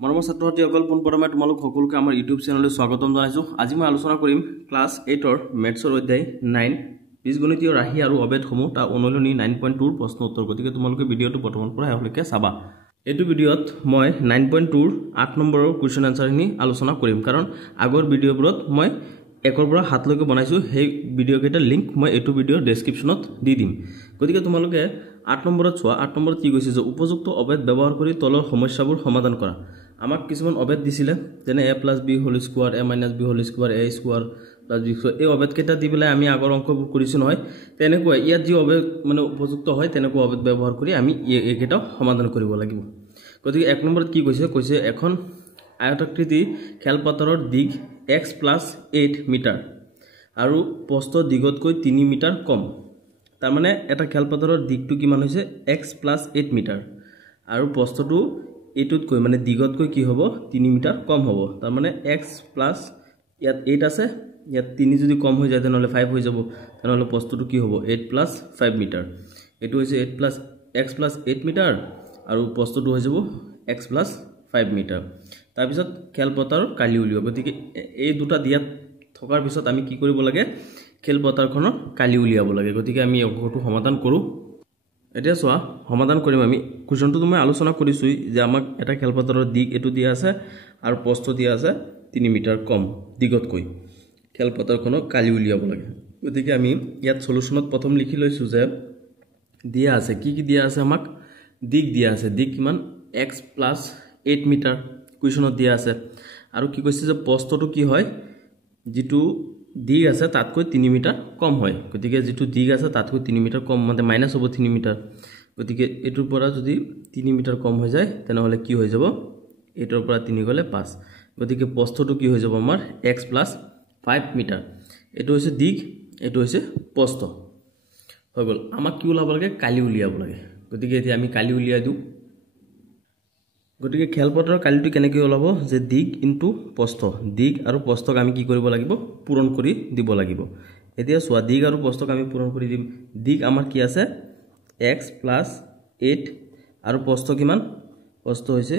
মৰমৰ ছাত্ৰছাত্ৰীসকল পুনৰবাৰ মই তোমালোক সকলোকে আমাৰ ইউটিউব চেনেললৈ স্বাগতম জনাইছোঁ। আজি মই আলোচনা কৰিম ক্লাছ 8ৰ মেথছৰ অধ্যায় 9 বীজগণিতীয় ৰাশি আৰু অবেদসমূহ তাৰ অনুশীলনী 9.2ৰ প্ৰশ্ন উত্তৰ। গতিকে তোমালোকে ভিডিঅ'টো প্ৰথমৰ পৰা শেষলৈকে চাবা। এইটো ভিডিঅ'ত মই 9.2ৰ 8 নম্বৰৰ কুৱেশ্যন আনসাৰখিনি আলোচনা কৰিম, কাৰণ আগৰ ভিডিঅ'বোৰত মই 1ৰ পৰা 7 লৈকে বনাইছোঁ। সেই ভিডিঅ' কেইটাৰ লিংক মই এইটো ভিডিঅ'ৰ ডেছক্ৰিপশ্যনত দি দিম। গতিকে তোমালোকে 8 নম্বৰত চোৱা। 8 নম্বৰত কি কৈছে যে উপযুক্ত অবেদ ব্যৱহাৰ কৰি তলৰ সমস্যাবোৰ সমাধান কৰা। আমাক কিছুমান অবেদ দিছিলে, যেনে a + b whole square, a - b whole square, a square + b square. এই অবেদ কেইটা দি পেলাই আমি আগৰ অংকবোৰ কৰিছোঁ নহয়, তেনেকুৱা ইয়াত যি অবেদ মানে উপযুক্ত হয় তেনেকুৱা অবেদ ব্যৱহাৰ কৰি আমি এইকেইটাও সমাধান কৰিব লাগিব। গতিকে 1 নম্বৰত কি কৈছে এখন আয়তাকৃতি খেলপথাৰৰ দিগ x + 8 মিটাৰ আৰু প্ৰস্থ দিগতকৈ 3 মিটাৰ কম। তাৰমানে এটা খেলপথাৰৰ দিগটো কিমান হৈছে x + 8 মিটাৰ আৰু প্ৰস্থটো এইটোতকৈ মানে দিগতকৈ কি হ'ব 3 মিটাৰ কম হ'ব। তাৰমানে x প্লাছ ইয়াত 8 আছে, ইয়াত 3 যদি কম হৈ যায় তেনেহ'লে 5 হৈ যাব। তেনেহ'লে প্ৰস্থটো কি হ'ব 8 + 5 মিটাৰ। এইটো হৈছে x + 8 মিটাৰ আৰু প্ৰস্থটো হৈ যাব x + 5 মিটাৰ। তাৰপিছত খেলপথাৰ কালি উলিয়াব। গতিকে এই দুটা দিয়াত থকাৰ পিছত আমি কি কৰিব লাগে, খেলপথাৰখনৰ কালি উলিয়াব লাগে। গতিকে আমি অংকটো সমাধান কৰোঁ। এতিয়া চোৱা, সমাধান কৰিম আমি। কুৱেশ্যনটো মই আলোচনা কৰিছোঁ যে আমাক এটা খেলপথাৰৰ দিগ এইটো দিয়া আছে আৰু প্ৰস্থ দিয়া আছে 3 মিটাৰ কম দিগতকৈ। খেলপথাৰখনক কালি উলিয়াব লাগে। গতিকে আমি ইয়াত সলিউশ্যনত প্ৰথম লিখি লৈছোঁ যে দিয়া আছে কি দিয়া আছে, আমাক দিগ দিয়া আছে। দিগ কিমান x + 8 মিটাৰ কুৱেশ্যনত দিয়া আছে। আৰু কি কৈছে যে প্ৰস্থটো কি হয়, যিটো দিগ আছে তাতকৈ 3 মিটাৰ কম হয়। গতিকে যিটো দিগ আছে তাতকৈ 3 মিটাৰ কম মানে মাইনাছ হ'ব 3 মিটাৰ। গতিকে এইটোৰ পৰা যদি 3 মিটাৰ কম হৈ যায় তেনেহ'লে কি হৈ যাব, এইটোৰ পৰা 3 গ'লে 5। গতিকে প্ৰস্থটো কি হৈ যাব আমাৰ x + 5 মিটাৰ। এইটো হৈছে দিগ, এইটো হৈছে প্ৰস্থ। হৈ গ'ল। আমাক কি ওলাব লাগে, কালি উলিয়াব লাগে। গতিকে এতিয়া আমি কালি উলিয়াই দিওঁ। গতিকে খেলপথাৰৰ কালিটো কেনেকৈ ওলাব, যে দিগ ইনটু প্ৰস্থ। দিগ আৰু প্ৰস্থক আমি কি কৰিব লাগিব, পূৰণ কৰি দিব লাগিব। এতিয়া চোৱা, দিগ আৰু প্ৰস্থক আমি পূৰণ কৰি দিম। দিগ আমাৰ কি আছে x + 8 আৰু প্ৰস্থ কিমান, প্ৰস্থ হৈছে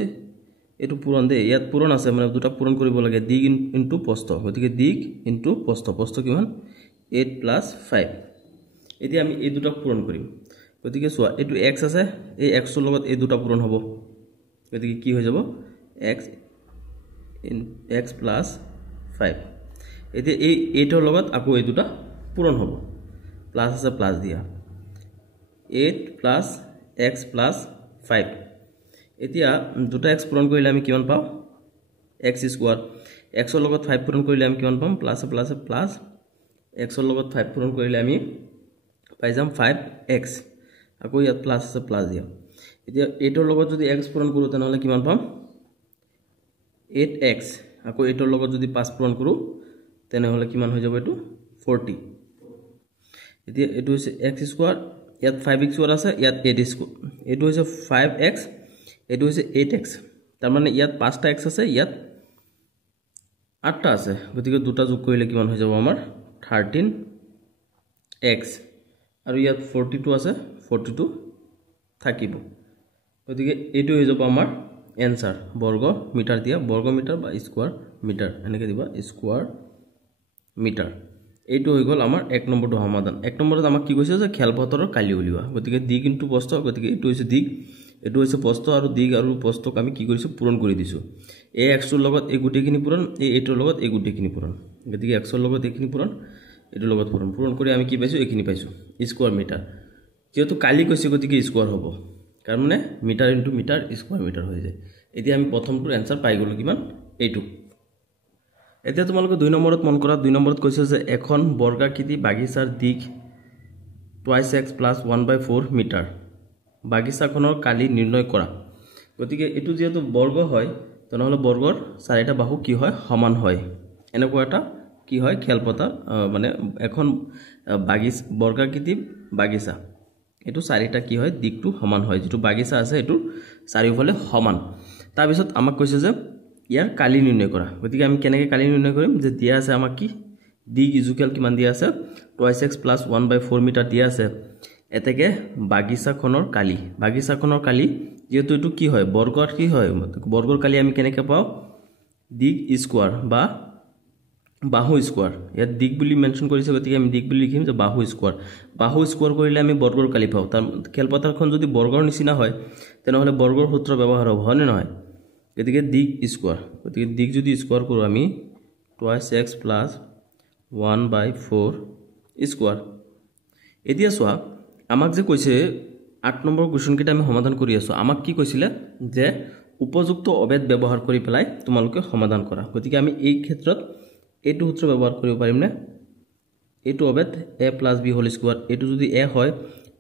এইটো পূৰণ দেই, ইয়াত পূৰণ আছে মানে দুটা পূৰণ কৰিব লাগে, দিগ ইনটু প্ৰস্থ। গতিকে দিগ ইনটু প্ৰস্থ, প্ৰস্থ কিমান 8 + 5। এতিয়া আমি এই দুটা পূৰণ কৰিম। গতিকে চোৱা, এইটো x আছে, এই xৰ লগত এই দুটা পূৰণ হ'ব। গতিকে কি হৈ যাব x + 5। এতিয়া এই 8ৰ লগত আকৌ এই দুটা পূৰণ হ'ব, প্লাছ আছে প্লাছ দিয়া 8 + x + 5। এতিয়া দুটা x পূৰণ কৰিলে আমি কিমান পাওঁ, x স্কোৱাৰ। xৰ লগত 5 পূৰণ কৰিলে আমি কিমান পাম, প্লাছ প্লাছ প্লাছ xৰ লগত 5 পূৰণ কৰিলে আমি পাই যাম 5x। আকৌ ইয়াত প্লাছ আছে প্লাছ দিয়া। এতিয়া 8ৰ লগত যদি x পূৰণ কৰোঁ তেনেহ'লে কিমান পাম 8x। আকৌ 8ৰ লগত যদি 5 পূৰণ কৰোঁ তেনেহ'লে কিমান হৈ যাব, এইটো 40। এতিয়া এইটো হৈছে x স্কোৱাৰ, ইয়াত 5x আছে, ইয়াত 8 স্কোৱাৰ। এইটো হৈছে 5x, এইটো হৈছে 8x। তাৰমানে ইয়াত 5টা x আছে, ইয়াত 8টা আছে। গতিকে দুটা যোগ কৰিলে কিমান হৈ যাব আমাৰ 13x। আৰু ইয়াত 42 আছে, 42 থাকিব। গতিকে এইটো হৈ যাব আমাৰ এনসাৰ। বৰ্গ মিটাৰ দিয়া, বৰ্গ মিটাৰ বা স্কোৱাৰ মিটাৰ এনেকৈ দিবা, স্কোৱাৰ মিটাৰ। এইটো হৈ গ'ল আমাৰ 1 নম্বৰটো সমাধান। 1 নম্বৰত আমাক কি কৈছে যে খেলপথাৰৰ কালি উলিওৱা। গতিকে দিগ ইনটু প্ৰস্থ, গতিকে এইটো হৈছে দিগ, এইটো হৈছে প্ৰস্থ, আৰু দিগ আৰু প্ৰস্থক আমি কি কৰিছোঁ, পূৰণ কৰি দিছোঁ। এই xটোৰ লগত এই গোটেইখিনি পূৰণ, এই 8ৰ লগত এই গোটেইখিনি পূৰণ। গতিকে xৰ লগত এইখিনি পূৰণ, এইটোৰ লগত পূৰণ, পূৰণ কৰি আমি কি পাইছোঁ, এইখিনি পাইছোঁ স্কোৱাৰ মিটাৰ। যিহেতু কালি কৈছে গতিকে স্কোৱাৰ হ'ব, কাৰণ মানে metre into metre square metre হৈ যায়। এতিয়া আমি প্ৰথমটোৰ এনসাৰ পাই গ'লোঁ কিমান, এইটো। এতিয়া তোমালোকে 2 নম্বৰত মন কৰা। 2 নম্বৰত কৈছে যে এখন বৰ্গাকৃতি বাগিচাৰ দিগ 2x + 1/4 মিটাৰ। বাগিচাখনৰ কালি নিৰ্ণয় কৰা। গতিকে এইটো যিহেতু বৰ্গ হয় তেনেহ'লে বৰ্গৰ 4টা বাহু কি হয়, সমান হয়। এনেকুৱা এটা কি হয় খেলপথাৰ, মানে এখন বৰ্গাকৃতি বাগিচা, এইটো 4টা কি হয়, দিগটো সমান হয়। যিটো বাগিচা আছে এইটোৰ চাৰিওফালে সমান। তাৰপিছত আমাক কৈছে যে ইয়াৰ কালি নিৰ্ণয় কৰা। গতিকে আমি কেনেকৈ কালি নিৰ্ণয় কৰিম, যে দিয়া আছে আমাক কি দিগ ইজুকেল কিমান দিয়া আছে 2x + 1/4 মিটাৰ দিয়া আছে। এতেকে বাগিচাখনৰ কালি যেহেতু এটো কি হয় বৰ্গৰ কি হয় বৰ্গৰ কালি আমি কেনেকৈ পাও দিগ স্কোয়াৰ বা বাহু স্কোয়াৰ ইয়াত দিগ বুলি মেনশন কৰিছে গতিকে আমি দিগ বুলি লিখিম যে বাহু স্কোয়াৰ কৰিলে আমি বৰ্গৰ কালি পাও তাৰ খেলপথাৰখন যদি বৰ্গৰ নিচিনা হয় তেনেহলে বৰ্গৰ সূত্ৰ ব্যৱহাৰ হ'ব হয়নে নহয় গতিকে দিগ স্কোয়াৰ গতিকে দিগ যদি স্কোয়াৰ কৰো আমি 2x + 1/4 স্কোয়াৰ এতিয়া চোৱা আমাক যে কৈছে 8 নম্বৰ কোৱেশ্চন কিটা আমি সমাধান কৰি আছো আমাক কি কৈছিলে যে উপযুক্ত অবেদ ব্যৱহাৰ কৰি পেলাই তোমালোকে সমাধান কৰা গতিকে আমি এই ক্ষেত্ৰত এটো সূত্ৰ ব্যৱহাৰ কৰিব পাৰিম না এটো অবেদ a + b হোল স্কয়ার এটো যদি a হয়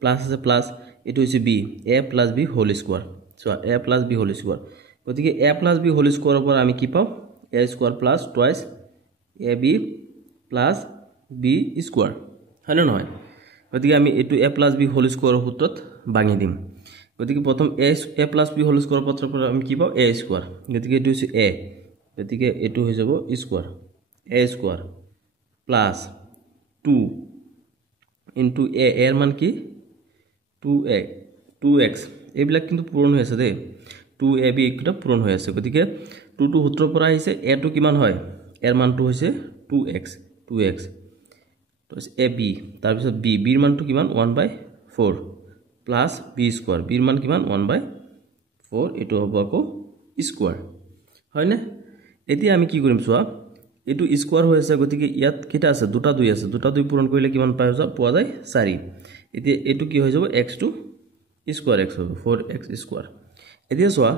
প্লাস আছে প্লাস এটো হৈছে b a + b whole square so a + b whole square গতিকে a + b হোল স্কয়াৰৰ পৰা আমি কি পাও a square plus twice ab plus b square হয়নে নহয় গতিকে আমি এটো a + b হোল স্কয়াৰৰ সূত্ৰত ভাঙি দিম গতিকে প্ৰথম a + b হোল স্কয়াৰ পত্ৰৰ পৰা আমি কি পাও a স্কয়ার গতিকে এটো হৈছে a গতিকে এটো হৈ যাব square a square plus 2 into a এর মান কি 2x এইবিলাক কিন্তু পূৰণ হৈ আছে দে 2ab এটা পূৰণ হৈ আছে গতিকে 2 সূত্ৰৰ পৰা আহিছে a টো কিমান হয় এৰ মানটো হৈছে 2x তো ab তাৰ পিছত b এর মানটো কিমান 1/4 প্লাস b স্কয়ার b এর মান কিমান 1/4 এটো হ'ব আকৌ স্কয়ার হয় না এতিয়া আমি কি কৰিম চোৱা এটো স্কয়ার হৈ আছে গতিকে ইয়াত কিটা আছে দুটা 2 আছে দুটা 2 পূৰণ কৰিলে কিমান পোৱা যায় 4 এতিয়া এটো কি হৈ যাব x2 স্কয়াৰ x হ'ব 4x স্কয়াৰ এতিয়া চোৱা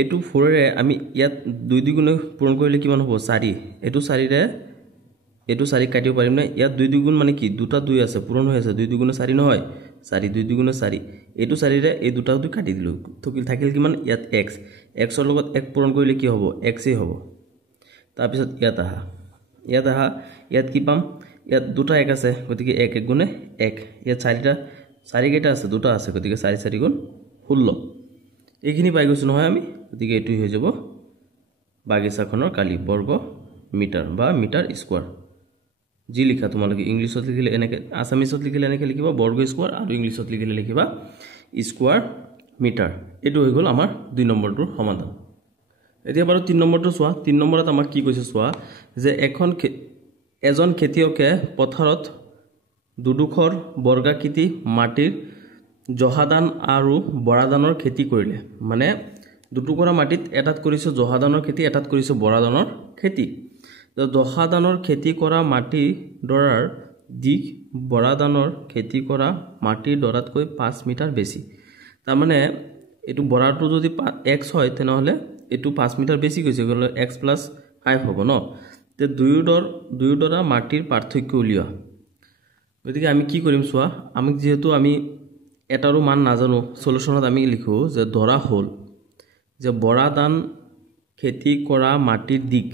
এটো 4 ৰে আমি ইয়াত 2 দুগুণে পূৰণ কৰিলে কিমান হ'ব 4 এটো 4 ৰে এটো 4 কাটিব পাৰিম না ইয়াত 2 দুগুণ মানে কি দুটা 2 আছে পূৰণ হৈ আছে 2 দুগুণে 4 নহয় 4 2 দুগুণে 4 এটো 4 ৰে এই দুটা 2 কাটি দিলো থাকিল কিমান ইয়াত x ৰ লগত 1 পূৰণ কৰিলে কি হ'ব x এ হ'ব তাৰ পিছত ইয়াত আহা ইয়াত কি পাম ইয়াত দুটা 1 আছে গতিকে 1 গুণে 1 ইয়াত 4 কেইটা আছে দুটা আছে গতিকে 4 4 গুণ 16 এইখিনি পাই গৈছো নহয় আমি গতিকে এটো হৈ যাব বাগিচাখনৰ কালি বৰ্গ মিটাৰ বা মিটাৰ স্কয়াৰ জি লিখা তোমালোকে ইংলিছত লিখিলে এনেকে আসামিছত লিখিলে এনেকে লিখিবা বৰ্গ স্কয়াৰ আৰু ইংলিছত লিখিলে লিখিবা স্কয়াৰ মিটাৰ এটো হৈ গল আমাৰ 2 নম্বৰটোৰ সমাধান এতিয়া বাৰু 3 নম্বৰটো চোৱা 3 নম্বৰত আমাক কি কৈছে চোৱা যে এজন খেতিয়কে পথাৰত দুডুখৰ বৰ্গাকৃতি মাটিৰ জহাদান আৰু বৰাদানৰ খেতি কৰিলে মানে দুটুকুৰা মাটিত এটাত কৰিছে জহাদানৰ খেতি এটাত কৰিছে বৰাদানৰ খেতি জহাদানৰ খেতি কৰা মাটি ডৰাৰ দিক বৰাদানৰ খেতি কৰা মাটিৰ ডৰাতকৈ 5 মিটাৰ বেছি তাৰ মানে এটো বৰাটো যদি x হয় তেনেহলে এটো 5 মিটাৰ বেছি গৈছে গলে x + 5 হ'ব ন তে দুয়ো ডৰা মাটিৰ পাৰ্থক্য উলিয়া গতিকে আমি কি কৰিম চোৱা আমি যেহেতু আমি এটাৰো মান নাজানো সলিউশনত আমি লিখো যে ধৰা হল যে বৰাদান খেতি কৰা মাটিৰ দিক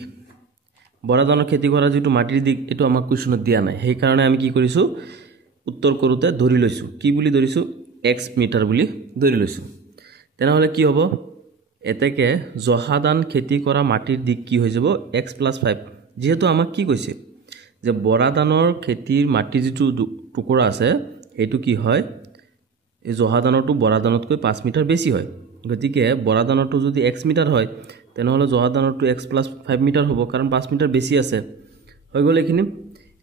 বৰাদানৰ খেতি কৰা যেটো মাটিৰ দিক এটো আমাক কোৱেশ্চনত দিয়া নাই সেই কাৰণে আমি কি কৰিছো উত্তৰ কৰোতে ধৰি লৈছো কি বুলি ধৰিছো x মিটাৰ বুলি ধৰি লৈছো তেনেহলে কি হ'ব এতেকে জহাদান খেতি কৰা মাটিৰ দিক কি হৈ যাব x + 5 যেহেতু আমাক কি কৈছে যে বৰাদানৰ খেতিৰ মাটি যেটো টুকুৰা আছে এটো কি হয় এই জহাদানৰটো বৰাদানতকৈ 5 মিটাৰ বেছি হয় গতিকে বৰাদানৰটো যদি x মিটাৰ হয় তেনেহলে জহাদানৰটো x + 5 মিটাৰ হ'ব কাৰণ 5 মিটাৰ বেছি আছে হৈ গল এখিনি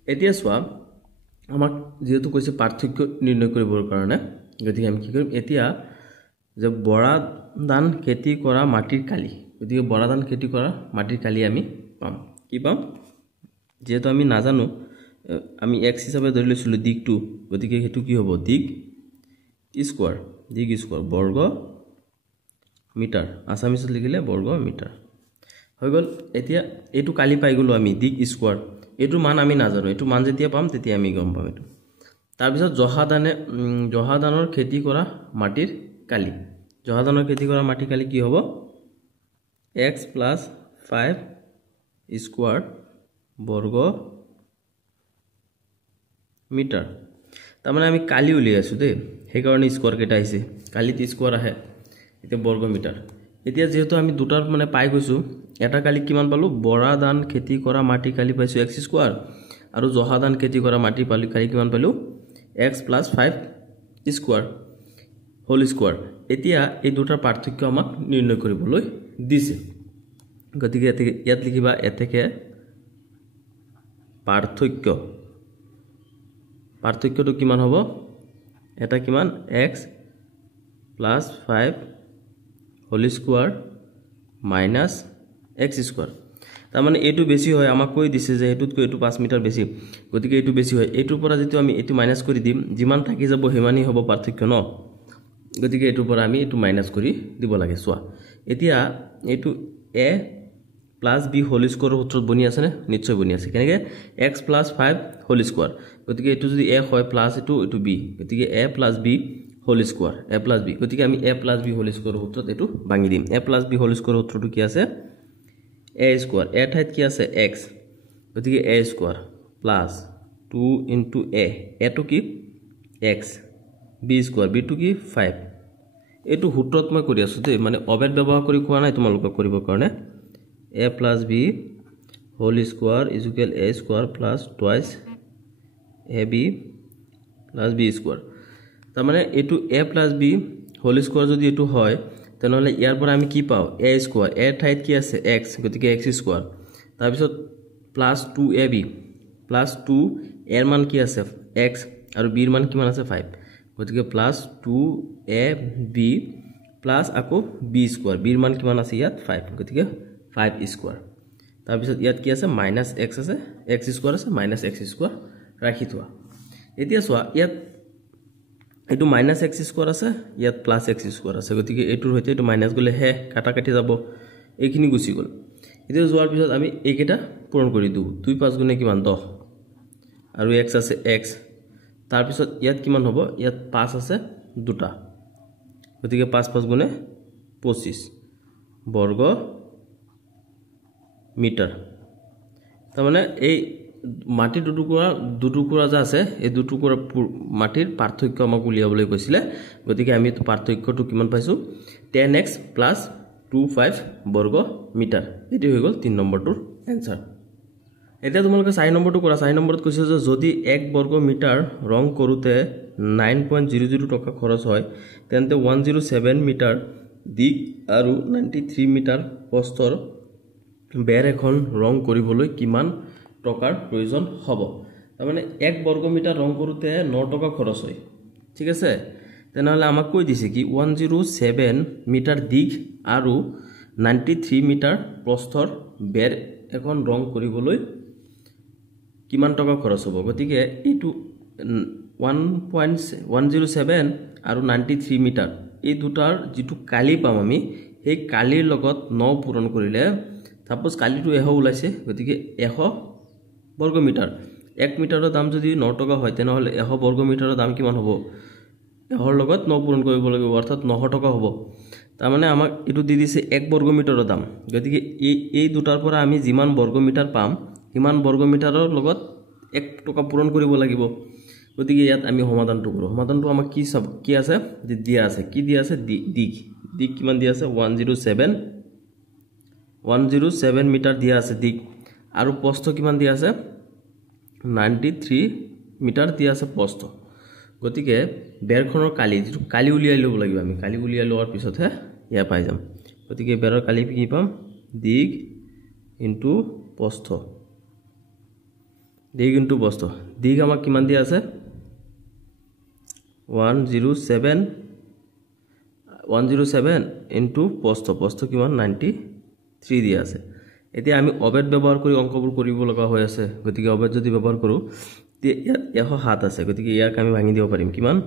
এতিয়া চোৱা আমাক যেহেতু কৈছে পাৰ্থক্য নিৰ্ণয় কৰিবৰ কাৰণে গতিকে আমি কি কৰিম এতিয়া যে বৰাদান খেতি কৰা মাটিৰ কালি গতিকে বৰাদান খেতি কৰা মাটিৰ কালি আমি পাম কি পাম যেহেতু আমি নাজানো আমি x হিচাপে ধৰি লৈছিলো দিকটো গতিকে হেতু কি হ'ব দিক স্কয়াৰ বৰ্গ মিটাৰ আসামিছত লিখিলে বৰ্গ মিটাৰ হৈ গল এতিয়া এটো কালি পাই গলো আমি দিক স্কয়াৰ এটো মান আমি নাজানো এটো মান যেতিয়া পাম তেতিয়া আমি গম পাম এটো তাৰ পিছত জহাদানৰ খেতি কৰা মাটিৰ কালি জহাদানৰ খেতি কৰা মাটিৰ কালি কি হ'ব x + 5 স্কয়াৰ বৰ্গ মিটাৰ তাৰ মানে আমি কালি উলিয়াই আছো দে সেই কাৰণে স্কয়াৰ কেটা আহিছে কালিত স্কয়াৰ আহে এতিয়া বৰ্গ মিটাৰ এতিয়া যেহেতু আমি দুটাৰ মানে পাই গৈছো এটা কালি কিমান পালো বৰাদান খেতি কৰা মাটি কালি পাইছো x স্কয়াৰ আৰু জহাদান খেতি কৰা মাটি কালি কিমান পালো x + 5 স্কোয়াৰ হোল স্কোয়াৰ এতিয়া এই দুটাৰ পাৰ্থক্য আমাক নিৰ্ণয় কৰিবলৈ দিছে গতিকে ইয়াত লিখিবা এতেকে পাৰ্থক্যটো কিমান হ'ব এটা কিমান x + 5 whole square minus x square তার মানে এটু বেশি হয় আমাক কই দিছে যে এটুতকৈ এটু 5 মিটার বেশি গতিকে এটু বেশি হয় এটুৰ পৰা যেটো আমি এটু মাইনাস কৰি দিম যিমান থাকি যাব হেমানি হ'ব পাৰ্থক্য ন গতিকে এটুৰ পৰা আমি এটু মাইনাস কৰি দিব লাগে সোয়া এতিয়া এটু a + b হোল স্কোয়াৰৰ সূত্ৰত বনি আছে নে নিশ্চয় বনি আছে কেনেকে x + 5 হোল স্কোয়ার গতিকে এটু যদি a হয় প্লাস এটু b গতিকে a + b whole square a + b গতিকে আমি a + b হোল স্কোয়াৰৰ সূত্ৰত এটু ভাঙি দিম a + b হোল স্কোয়াৰৰ সূত্ৰটো কি আছে a স্কোয়ার a ঠাইত কি আছে x গতিকে a square plus 2 * a a টু কি x b স্কোয়ার b টু কি 5 এটু সূত্ৰত মই কৰি আছো দেই মানে অবেদ ব্যৱহাৰ কৰি কোৱা নাই তোমালোক কৰিব কাৰণে a + b whole square = a square plus twice ab + b square তাৰ মানে এটু a + b হোল স্কোয়াৰ যদি এটু হয় তেনেহলে ইয়াৰ পৰা আমি কি পাও a স্কোয়াৰ a ঠাইত কি আছে x গতিকে x স্কোয়াৰ তাৰ পিছত প্লাস 2ab প্লাস 2 এৰ মান কি আছে x আৰু b এর মান কিমান আছে 5 গতিকে প্লাস 2ab প্লাস আকৌ b স্কোয়ার b এর মান কিমান আছে ইয়াত 5 গতিকে 5 স্কোয়ার তাৰ পিছত ইয়াত কি আছে মাইনাস x আছে x স্কোয়াৰ আছে মাইনাস x স্কোয়াৰ ৰাখি থোৱা এতিয়া সোয়া ইয়াত এটু মাইনাস x স্কোয়াৰ আছে ইয়াত প্লাস x স্কোয়াৰ আছে গতিকে এটুৰ হৈতে এটু মাইনাস গলে হে কাটা কাটি যাব এইখিনি গুছি গল এতিয়া যোৱাৰ পিছত আমি এইকেটা পূৰণ কৰি দিও 2 5 গুণে কিমান 10 আৰু x আছে x তাৰ পিছত ইয়াত কিমান হ'ব ইয়াত 5 আছে দুটা গতিকে 5 5 গুণে 25 বর্গ মিটার তাৰ মানে এই মাটি দুটুকুৰা যা আছে এই দুটুকুৰা মাটিৰ পাৰ্থক্য আমাক উলিয়াবলৈ কৈছিলে গতিকে আমি পাৰ্থক্যটো কিমান পাইছো 10x + 25 বৰ্গ মিটাৰ এটি হৈ গল 3 নম্বৰটোৰ आंसर এটা তোমালোকে 4 নম্বৰটো কৰা 4 নম্বৰত কৈছে যে যদি 1 বৰ্গ মিটাৰ ৰং কৰোতে 9.00 টকা খৰচ হয় তেন্তে 107 মিটাৰ দিক আৰু 93 মিটাৰ প্ৰস্থৰ বেৰ এখন ৰং কৰিবলৈ কিমান টকাৰ প্ৰয়োজন হ'ব তাৰ মানে 1 বৰ্গ মিটাৰ ৰং কৰোতে 9 টকা খৰচ হয় ঠিক আছে তেনেহলে আমাক কৈ দিছে কি 107 মিটাৰ দিক আৰু 93 মিটাৰ প্ৰস্থৰ বেৰ এখন ৰং কৰিবলৈ কিমান টকা খৰচ হ'ব গতিকে এটু 1.107 আৰু 93 মিটাৰ এই দুটাৰ যেটো কালি পাম আমি এই কালিৰ লগত 9 পূৰণ কৰিলে সাপোজ কালিটো 100 ওলাইছে গতিকে 100 বৰ্গ মিটাৰ 1 মিটাৰৰ দাম যদি 9 টকা হয় তেনেহলে 100 বৰ্গ মিটাৰৰ দাম কিমান হ'ব 100 লগত 9 পূৰণ কৰিব লাগিব অৰ্থাৎ 900 টকা হ'ব তাৰ মানে আমাক এটু দি দিছে 1 বৰ্গ মিটাৰৰ দাম গতিকে এই দুটাৰ পৰা আমি যিমান বৰ্গ মিটাৰ পাম কিমান বৰ্গ মিটাৰৰ লগত 1 টকা পূৰণ কৰিব লাগিব গতিকে ইয়াত আমি সমাধানটো কৰো সমাধানটো আমাক কি আছে যে দিয়া আছে কি দিয়া আছে দিক কিমান দিয়া আছে 107 মিটার দিয়া আছে দিক আৰু প্ৰস্থ কিমান দিয়া আছে 93 মিটাৰ দিয়া আছে প্ৰস্থ গতিকে বেৰখনৰ কালি উলিয়াই লব লাগিব আমি কালি উলিয়াই লোৱাৰ পিছতহে ইয়া পাই যাম গতিকে বেৰৰ কালি কি পাম দিক ইনটু প্ৰস্থ দিক আমাক কিমান দিয়া আছে 107 ইনটু প্ৰস্থ কিমান 93 দিয়া আছে এতিয়া আমি অবেদ ব্যৱহাৰ কৰি অংকবোৰ কৰিব লগা হৈ আছে গতিকে অবেদ যদি ব্যৱহাৰ কৰো তে ইয়াত 107 আছে গতিকে ইয়াক আমি ভাঙি দিব পাৰিম কিমান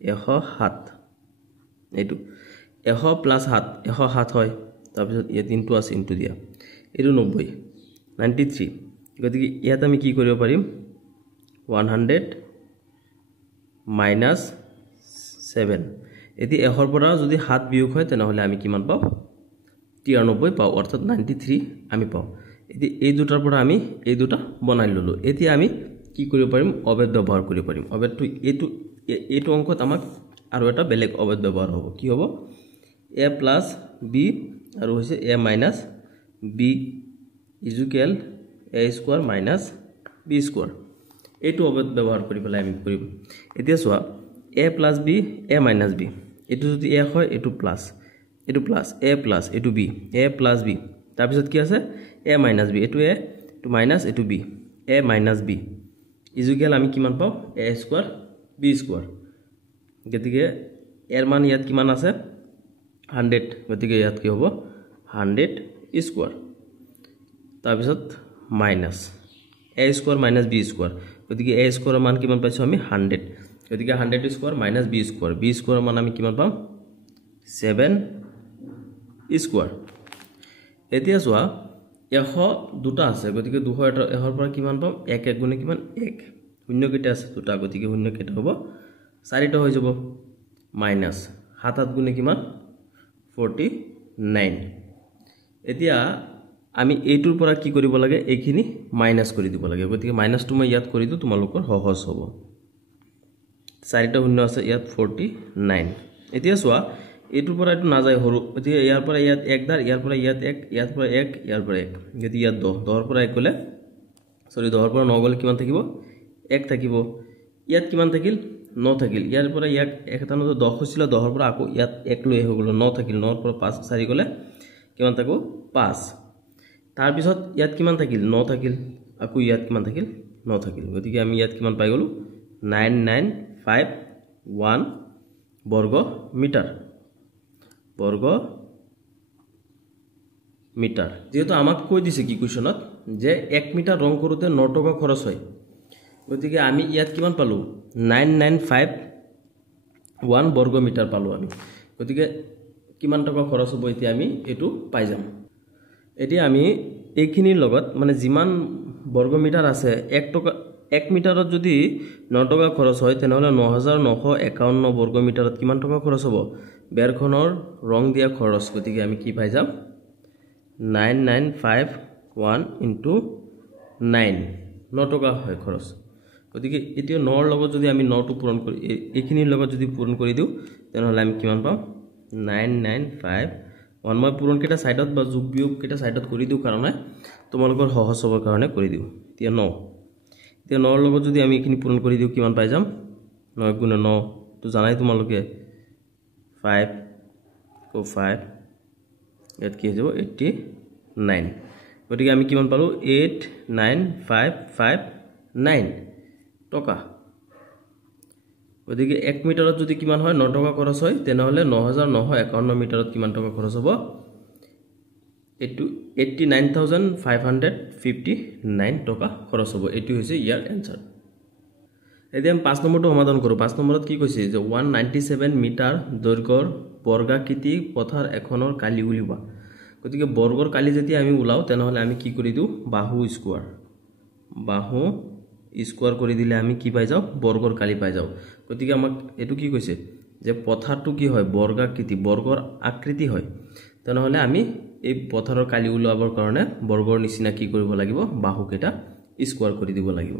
107 এইটো 100 + 7 107 হয় তাৰ পিছত ইয়াত ইনটু আছে ইনটু দিয়া এটো 90 93 গতিকে ইয়াত আমি কি কৰিব পাৰিম 100 - 7 এতি 100 পৰা যদি 7 বিয়োগ হয় তেনেহলে আমি কিমান পাও 93 পাও অৰ্থাৎ 93 আমি পাও এতি এই দুটাৰ পৰা আমি এই দুটা বনাই ললো এতি আমি কি কৰিব পাৰিম অবেদ ব্যৱহাৰ কৰিব পাৰিম অবেদটো এটো অংকত আমাক আৰু এটা বেলেগ অবেদ ব্যৱহাৰ হ'ব কি হ'ব a + b আৰু হৈছে a - b = a square - b square এটো অবেদ ব্যৱহাৰ কৰি পেলাই আমি কৰিম এতিয়া সোৱা a plus b a minus b এটো যদি a হয় এটো প্লাস a plus এটো b a plus b তাৰ পিছত কি আছে a minus b এটো a এটো মাইনাস এটো b a minus b equal আমি কিমান পাও a স্কয়ার b স্কয়ার গতিকে এর মান ইয়াত কিমান আছে 100 গতিকে ইয়াত কি হ'ব 100 স্কয়ার তাৰ পিছত minus a square minus b square গতিকে a স্কয়াৰৰ মান কিমান পাইছো আমি 100 গতিকে 100 স্কয়াৰ মাইনাস b স্কয়াৰৰ মান আমি কিমান পাম 7 স্কয়াৰ এতিয়া চোৱা 100 দুটা আছে গতিকে 200 এৰ পৰা কিমান পাম 1 1 গুণে কিমান 1 শূন্য কেইটা আছে দুটা গতিকে শূন্য কেইটা হ'ব 4টা হৈ যাব মাইনাস 7 7 গুণে কিমান 49 এতিয়া আমি এইটোৰ পৰা কি কৰিব লাগে এইখিনি মাইনাস কৰি দিব লাগে গতিকে মাইনাসটো মই ইয়াত কৰি দিও তোমালোকৰ সহজ হ'ব 4টা শূন্য আছে ইয়াত 49 এতিয়া চোৱা এইটোৰ পৰা এটো না যায় হৰু এতিয়া ইয়াৰ পৰা ইয়াত 1 দাৰ ইয়াৰ পৰা ইয়াত 1 ইয়াৰ পৰা 1 ইয়াৰ পৰা 1 যদি ইয়াত 10 10 পৰা 1 গলে সৰি 10 পৰা 9 গলে কিমান থাকিব 1 থাকিব ইয়াত কিমান থাকিল 9 থাকিল ইয়াৰ পৰা ইয়াক 1 টানো 10 হৈছিল 10 পৰা আকৌ ইয়াত 1 লৈ হৈ গল 9 থাকিল 9 পৰা 5 4 গলে কিমান থাকো 5 তাৰ পিছত ইয়াত কিমান থাকিল 9 থাকিল আকৌ ইয়াত কিমান থাকিল 9 থাকিল গতিকে আমি ইয়াত কিমান পাই গলো 9951 বর্গ মিটার যেহেতু আমাক কৈ দিছে কি কোৱেশ্যনত যে 1 মিটাৰ ৰং কৰোতে 9 টকা খৰচ হয় গতিকে আমি ইয়াত কিমান পালো 9951 বৰ্গ মিটাৰ পালো আমি গতিকে কিমান টকা খৰচ হ'ব এতিয়া আমি এটো পাই যাম এতিয়া আমি এইখিনিৰ লগত মানে যিমান বৰ্গ মিটাৰ আছে 1 মিটাৰত যদি 9 টকা খৰচ হয় তেনেহলে 9951 বৰ্গ মিটাৰত কিমান টকা খৰচ হ'ব বেৰখনৰ ৰং দিয়া খৰচ গতিকে আমি কি পাই যাম 9951 into 9 9 টকা হয় খৰচ গতিকে এতিয়া 9 ৰ লগত যদি আমি 9 টো পূৰণ কৰি এইখিনিৰ লগত যদি পূৰণ কৰি দিও তেনেহলে আমি কিমান পাম 9951 মই পূৰণ কেটা সাইডত বা যোগ বিয়োগ কেটা সাইডত কৰি দিও কাৰণে তোমালোকৰ সহজ হ'বৰ কাৰণে কৰি দিও এতিয়া 9 এতিয়া 9 ৰ লগত যদি আমি এইখিনি পূৰণ কৰি দিও কিমান পাই যাম 9 গুণ 9 তো জানাই তোমালোকে 5 को 5 ইয়াত কি হ'ব 89 গতিকে আমি কিমান পালো 89559 টকা গতিকে 1 মিটাৰত যদি কিমান হয় 9 টকা খৰচ হয় তেনেহলে 9951 মিটাৰত কিমান টকা খৰচ হ'ব এটো 89559 টকা খৰচ হ'ব এটো হৈছে ইয়াৰ आंसर এতিয়া আমি 5 নম্বৰটো সমাধান কৰো 5 নম্বৰত কি কৈছে যে 197 মিটাৰ দৈৰ্ঘ্যৰ বৰ্গাকৃতি পথাৰ এখনৰ কালি উলিবা গতিকে বৰ্গৰ কালি যদি আমি উলাও তেনেহলে আমি কি কৰি দিও বাহু স্কয়াৰ কৰি দিলে আমি কি পাই যাও বৰ্গৰ কালি পাই যাও গতিকে আমাক এটো কি কৈছে যে পথাৰটো কি হয় বৰ্গাকৃতি বৰ্গৰ আকৃতি হয় তেনেহলে আমি এই পথাৰৰ কালি উলাবৰ কাৰণে বৰ্গৰ নিচিনা কি কৰিব লাগিব বাহু কেটা স্কয়াৰ কৰি দিব লাগিব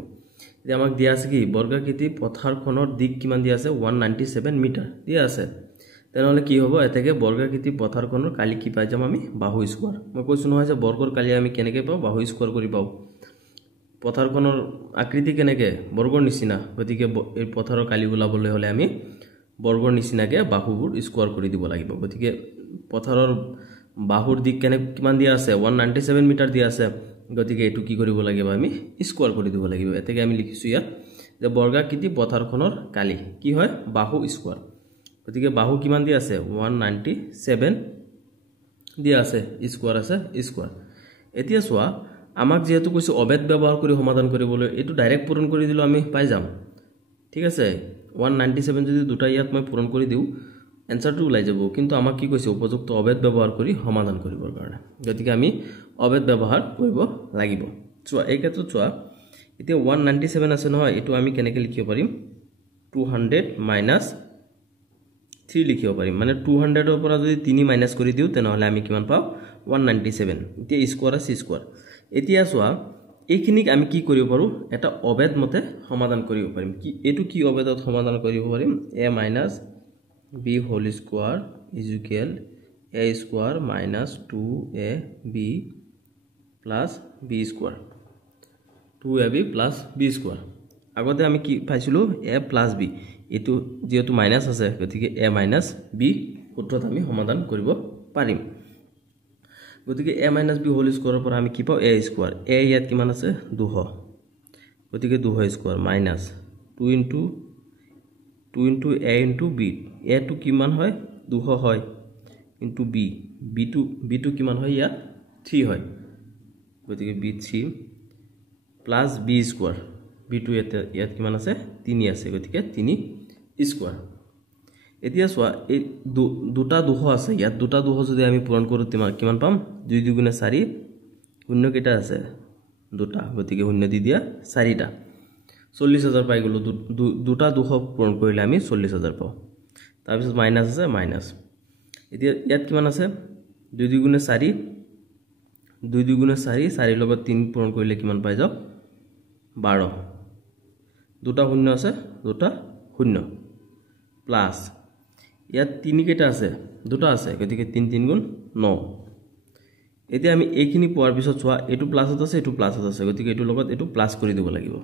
যে আমাক দিয়া আছে কি বৰ্গাকৃতি পথাৰখনৰ দিক কিমান দিয়া আছে 197 মিটাৰ দিয়া আছে তেনেহলে কি হ'ব এতেকে বৰ্গাকৃতি পথাৰখনৰ কালি কি পাই যাম আমি বাহু স্কয়াৰ মই কৈছো নহয় যে বৰ্গৰ কালি আমি কেনেকৈ পাও বাহু স্কয়াৰ কৰি পাও পথাৰখনৰ আকৃতি কেনেকৈ বৰ্গৰ নিচিনা গতিকে এই পথাৰৰ কালি উলাবলৈ হলে আমি বৰ্গৰ নিচিনাকে বাহুবোৰ স্কয়াৰ কৰি দিব লাগিব গতিকে পথাৰৰ বাহুৰ দিক কিমান দিয়া আছে 197 মিটাৰ দিয়া আছে গতিকে এটো কি কৰিব লাগিব আমি স্কয়াৰ কৰি দিব লাগিব এতেকে আমি লিখিছো ইয়াত যে বৰ্গাকৃতি পথাৰখনৰ কালি কি হয় বাহু স্কয়াৰ গতিকে বাহু কিমান দিয়া আছে 197 দিয়া আছে স্কয়াৰ এতিয়া চোৱা আমাক যেহেতু কৈছো অবেদ ব্যৱহাৰ কৰি সমাধান কৰিবলৈ এটো ডাইৰেক্ট পূৰণ কৰি দিলো আমি পাই যাম ঠিক আছে 197 যদি দুটা ইয়াত মই পূৰণ কৰি দিও आंसरটো ওলাই যাব কিন্তু আমাক কি কৈছে উপযুক্ত অবেদ ব্যৱহাৰ কৰি সমাধান কৰিবৰ কাৰণে গতিকে আমি অবেদ ব্যৱহাৰ কৰিব লাগিব চোৱা এই ক্ষেত্ৰত চোৱা এতিয়া 197 আছে নহয় এটো আমি কেনেকৈ লিখিব পাৰিম 200 minus 3 লিখিব পাৰিম মানে 200 ৰ পৰা যদি 3 মাইনাস কৰি দিও তেনেহলে আমি কিমান পাও 197 এতিয়া স্কয়াৰ আছে স্কয়াৰ এতিয়া চোৱা এইখিনিক আমি কি কৰিব পাৰো এটা অবেদ মতে সমাধান কৰিব পাৰিম কি এটো কি অবেদত সমাধান কৰিব পাৰিম a minus b whole square is equal a square minus 2ab plus b square 2ab plus b square আগতে আমি কি পাইছিলো a plus b এইটো যেহেতু মাইনাস আছে গতিকে a মাইনাস b সূত্ৰত আমি সমাধান কৰিব পাৰিম গতিকে a মাইনাস b হোল স্কয়াৰৰ পৰা আমি কি পাও a স্কয়াৰ a ইয়াত কিমান আছে 200 গতিকে 200 square minus 2 into a into b a টো কিমান হয় 200 হয় into b টো কিমান হয় ইয়াত 3 হয় গতিকে b 3 plus b square b টো ইয়াত কিমান আছে 3 আছে গতিকে 3 স্কয়াৰ এতিয়া সোয়া এই দুটা 200 আছে ইয়াত দুটা 200 যদি আমি পূৰণ কৰো কিমান পাম 2 2 গুণে 4 শূন্য কেটা আছে দুটা গতিকে শূন্য দি দিয়া 4টা 40000 পাই গলো দুটা 200 পূৰণ কৰিলে আমি 40000 পাও তাৰ পিছত মাইনাস আছে মাইনাস এতিয়া ইয়াত কিমান আছে 2 2 গুণে 4 2 2 গুণে 4 4 লগত 3 পূৰণ কৰিলে কিমান পাই যাও 12 দুটা শূন্য আছে দুটা শূন্য প্লাস ইয়াত 3 কেটা আছে দুটা আছে গতিকে 3 3 গুণ 9 এতিয়া আমি এইখিনি পোৱাৰ পিছত চোৱা এটো প্লাসত আছে এটো প্লাসত আছে গতিকে এটো লগত এটো প্লাস কৰি দিব লাগিব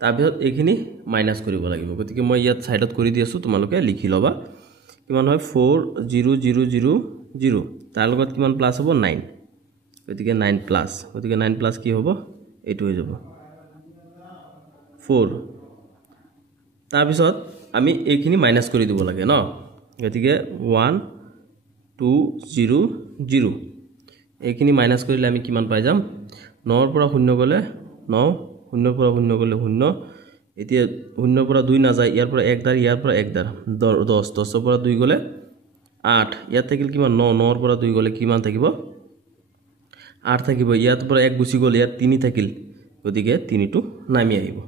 তাৰ পিছত এইখিনি মাইনাস কৰিব লাগিব গতিকে মই ইয়াত সাইডত কৰি দি আছো তোমালোকে লিখি লবা কিমান হয় 40000 তাৰ লগত কিমান প্লাস হ'ব 9 গতিকে 9 প্লাস গতিকে 9 প্লাস কি হ'ব এটো হৈ যাব 4 তাৰ পিছত আমি এইখিনি মাইনাস কৰি দিব লাগে ন গতিকে 1200 এইখিনি মাইনাস কৰিলে আমি কিমান পাই যাম 9 ৰ পৰা 0 গলে 9 0 ৰ পৰা 0 গলে 0 এতিয়া 0 ৰ পৰা 2 না যায় ইয়াৰ পৰা 1 দাৰ ইয়াৰ পৰা 1 দাৰ 10 10 ৰ পৰা 2 গলে 8 ইয়াত থাকিল কিমান 9 9 ৰ পৰা 2 গলে কিমান থাকিব 8 থাকিব ইয়াত পৰা 1 গুছি গল ইয়াত 3 থাকিল গতিকে 3 টো নামি আহিব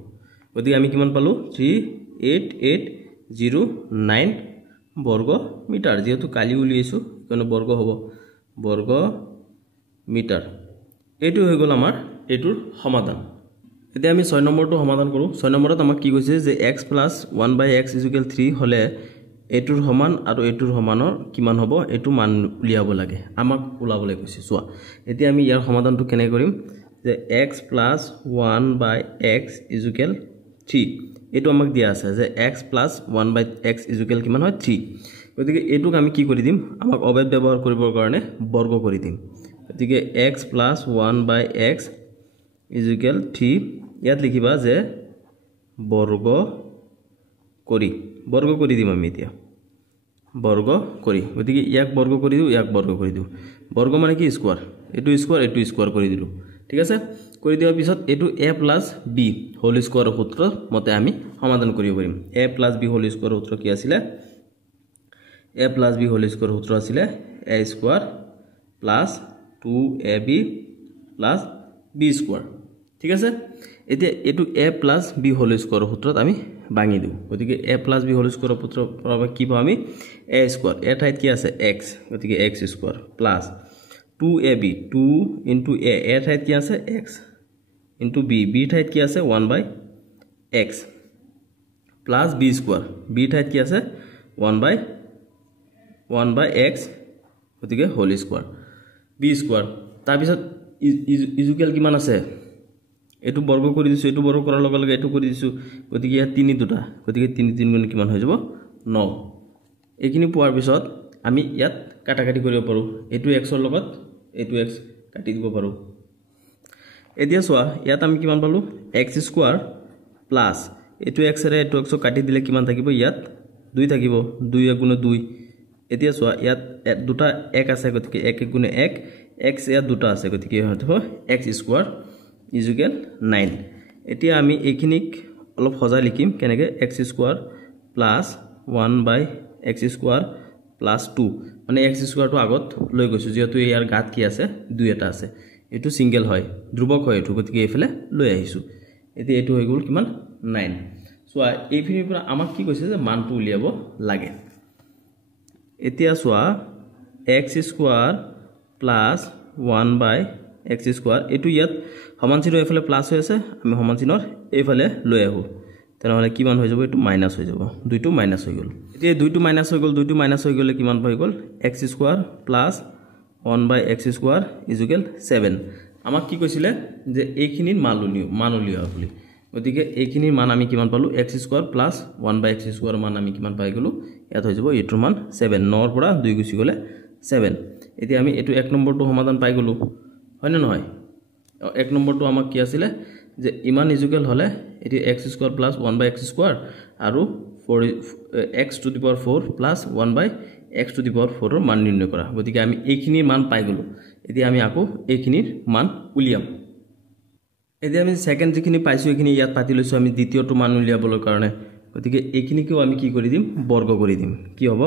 গতিকে আমি কিমান পালো 38809 বর্গ মিটার যেহেতু কালি উলিয়াইছো কোনো বর্গ হ'ব বর্গ মিটার এটো হৈ গল আমাৰ এটোৰ সমাধান এতিয়া আমি 6 নম্বৰটো সমাধান কৰো 6 নম্বৰত আমাক কি কৈছে যে x + 1/x = 3 হলে এটোৰ সমান আৰু এটোৰ সমানৰ কিমান হ'ব এটো মান উলিয়াব লাগে আমাক উলাবলৈ কৈছে চোৱা এতিয়া আমি ইয়াৰ সমাধানটো কেনে কৰিম যে x + 1/x = 3 এটো আমাক দিয়া আছে যে x + 1/x = কিমান হয় 3 গতিকে এটোক আমি কি কৰি দিম আমাক অবেদ ব্যৱহাৰ কৰিবৰ কাৰণে বৰ্গ কৰি দিম গতিকে x + 1/x = 3 ইয়াত লিখিবা যে বৰ্গ কৰি দিম আমি এতিয়া বৰ্গ কৰি গতিকে ইয়াক বৰ্গ কৰি দিও ইয়াক বৰ্গ কৰি দিও বৰ্গ মানে কি স্কয়াৰ এটো স্কয়াৰ কৰি দিলো ঠিক আছে কৰি দিয়াৰ পিছত এটো a + b হোল স্কয়াৰ সূত্ৰ মতে আমি সমাধান কৰিব পাৰিম a + b হোল স্কয়াৰ সূত্ৰ কি আছিল a + b হোল স্কয়াৰ সূত্ৰ আছিল a square + 2ab + b square ঠিক আছে এতিয়া এটো a + b হোল স্কয়াৰ সূত্ৰত আমি ভাঙি দিও গতিকে a + b হোল স্কয়াৰ সূত্ৰ পৰা কি পাম আমি a স্কয়াৰ এ ঠাইত কি আছে x গতিকে x square + 2ab 2 into a এ ঠাইত কি আছে x into b b ঠাইত কি আছে 1/x plus b square b ঠাইত কি আছে 1/x গতিকে হোল স্কয়াৰ b স্কয়াৰ তাৰ পিছত ইজুকেল কিমান আছে এটো বৰ্গ কৰি দিছো এটো বৰ্গ কৰাৰ লগে লগে এটো কৰি দিছো গতিকে ইয়া 3 দুটা গতিকে 3 3 গুণ কিমান হৈ যাব 9 এইখিনি পোৱাৰ পিছত আমি ইয়াত কাটাকাটি কৰিব পাৰো এটো x ৰ লগত এটো x কাটি দিব পাৰো এতিয়া সোয়া ইয়াত আমি কিমান পালো x স্কয়াৰ প্লাস এটো x ৰে এটো x কাটি দিলে কিমান থাকিব ইয়াত 2 থাকিব 2 গুণ 2 এতিয়া সোয়া ইয়াত দুটা 1 আছে গতিকে 1 গুণ 1 x ইয়াত দুটা আছে গতিকে হয়তো x স্কয়াৰ = 9 এতিয়া আমি এইখিনিক অলপ সজাই লিখিম কেনেকে x square plus 1/x square plus 2 মানে x স্কয়াৰটো আগত লৈ গৈছো যেহেতু ইয়াৰ গাত কি আছে 2 এটা আছে এটো সিঙ্গেল হয় ধ্ৰুবক হয় এটো গতিকে এফালে লৈ আহিছো এতিয়া এটো হৈ গল কিমান 9 সোয়া এইখিনিৰ পৰা আমাক কি কৈছে যে মানটো উলিয়াব লাগে এতিয়া সোয়া x square plus 1/x square এটো ইয়াত সমান চিহ্ন এফালে প্লাস হৈ আছে আমি সমান চিহ্নৰ এফালে লৈ আহো তেনেহলে কিমান হৈ যাব এটো মাইনাস হৈ যাব দুইটো মাইনাস হৈ গল এতিয়া দুইটো মাইনাস হৈ গলে কিমান হৈ গল x square plus 1/x square = 7 আমাক কি কৈছিলে যে এইখিনিৰ মান উলিয়া বুলি গতিকে এইখিনিৰ মান আমি কিমান পালো x square plus 1/x square মান আমি কিমান পাই গলো ইয়াত হৈ যাব এটোৰ মান 7 9 ৰ পৰা 2 গুছি গলে 7 এতিয়া আমি এটো এক নম্বৰটো সমাধান পাই গলো হয় না নহয় এক নম্বৰটো আমাক কি আছিল যে ইমান ইকুয়াল হলে এটি x square plus 1/x square আৰু 4x two the power 4 plus 1/x to the power 4 ৰ মান নিৰ্ণয় কৰা গতিকে আমি এইখিনিৰ মান পাই গলো এতিয়া আমি আকৌ এইখিনিৰ মান উলিয়াম এতিয়া আমি সেকেন্ড যিখিনি পাইছো এইখিনি ইয়াত পাতি লৈছো আমি দ্বিতীয়টো মান উলিয়াবলৈ কাৰণে গতিকে এইখিনিকেও আমি কি কৰি দিম বৰ্গ কৰি দিম কি হ'ব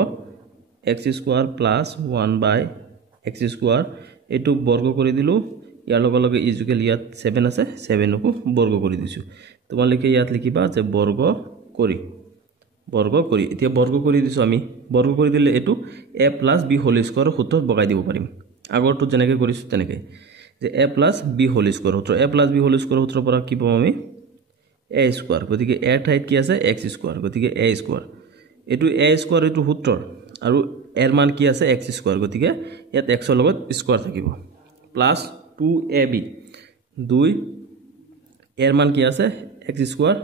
x square plus 1/x square এটো বৰ্গ কৰি দিলো ইয়াৰ লগে লগে ইকুয়াল ইয়াত 7 আছে 7 কো বৰ্গ কৰি দিছো তোমালোকে ইয়াত লিখিবা যে বৰ্গ কৰি এতিয়া বৰ্গ কৰি দিছো আমি বৰ্গ কৰি দিলে এটো a + b হোল স্কয়াৰ সূত্ৰত বগাই দিব পাৰিম আগৰটো যেনেকৈ কৰিছো তেনেকৈ যে a + b হোল স্কয়াৰ সূত্ৰ a + b হোল স্কয়াৰ সূত্ৰৰ পৰা কি পাম আমি a স্কয়াৰ গতিকে a ঠাইত কি আছে x স্কয়াৰ গতিকে a স্কয়াৰ এটো a স্কয়াৰ এটো সূত্ৰৰ আৰু এৰ মান কি আছে x স্কয়াৰ গতিকে ইয়াত x ৰ লগত স্কয়াৰ থাকিব প্লাস 2ab 2 এৰ মান কি আছে x স্কয়াৰ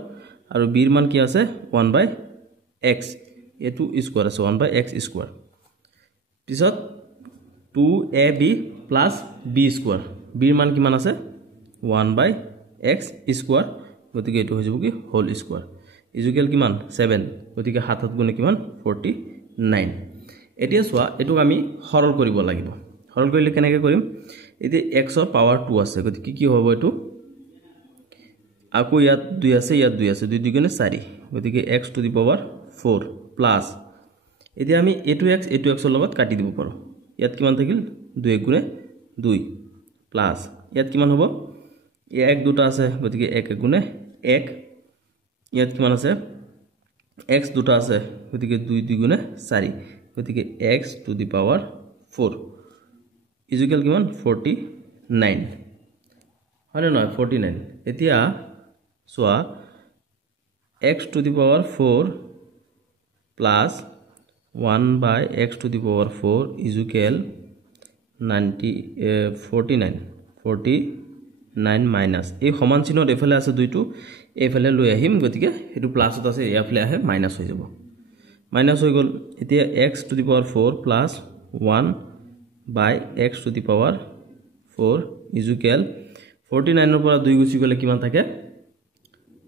আৰু b এর মান কি আছে 1/x এটো স্কয়ার আছে 1/x স্কয়ার পিছত 2ab plus b square b এর মান কিমান আছে 1/x স্কয়ার গতিকে এটো হৈ যাব কি হোল স্কয়ার ইকুয়াল কিমান 7 গতিকে হাতত গুণে কিমান 49 এতিয়া সোয়া এটো আমি সৰল কৰিব লাগিব সৰল কৰিলে কেনেকৈ কৰিম এতে x ৰ পাৱাৰ 2 আছে গতিকে কি হ'ব এটো আকো ইয়াত 2 আছে ইয়াত 2 আছে 2 দুগুণে 4 গতিকে x to the power 4 plus এতিয়া আমি এটো x ৰ লগত কাটি দিব পাৰো ইয়াত কিমান থাকিল 2 গুণে 2 প্লাস ইয়াত কিমান হ'ব এক দুটা আছে গতিকে 1 গুণে 1 ইয়াত কিমান আছে x দুটা আছে গতিকে 2 গুণে 4 গতিকে x to the power 4 equal কিমান 49 হয় না 49 এতিয়া সোয়া x to the power 4 plus 1/x to the power 4 equal 49 minus এই সমান চিহ্নত এফালে আছে দুইটো এফালে লৈ আহিম গতিকে এটো প্লাসত আছে এফালে আহে মাইনাস হৈ যাব মাইনাস হৈ গল এতিয়া x to the power 4 plus 1/x to the power 4 equal 49 ৰ পৰা 2 গুছি গলে কিমান থাকে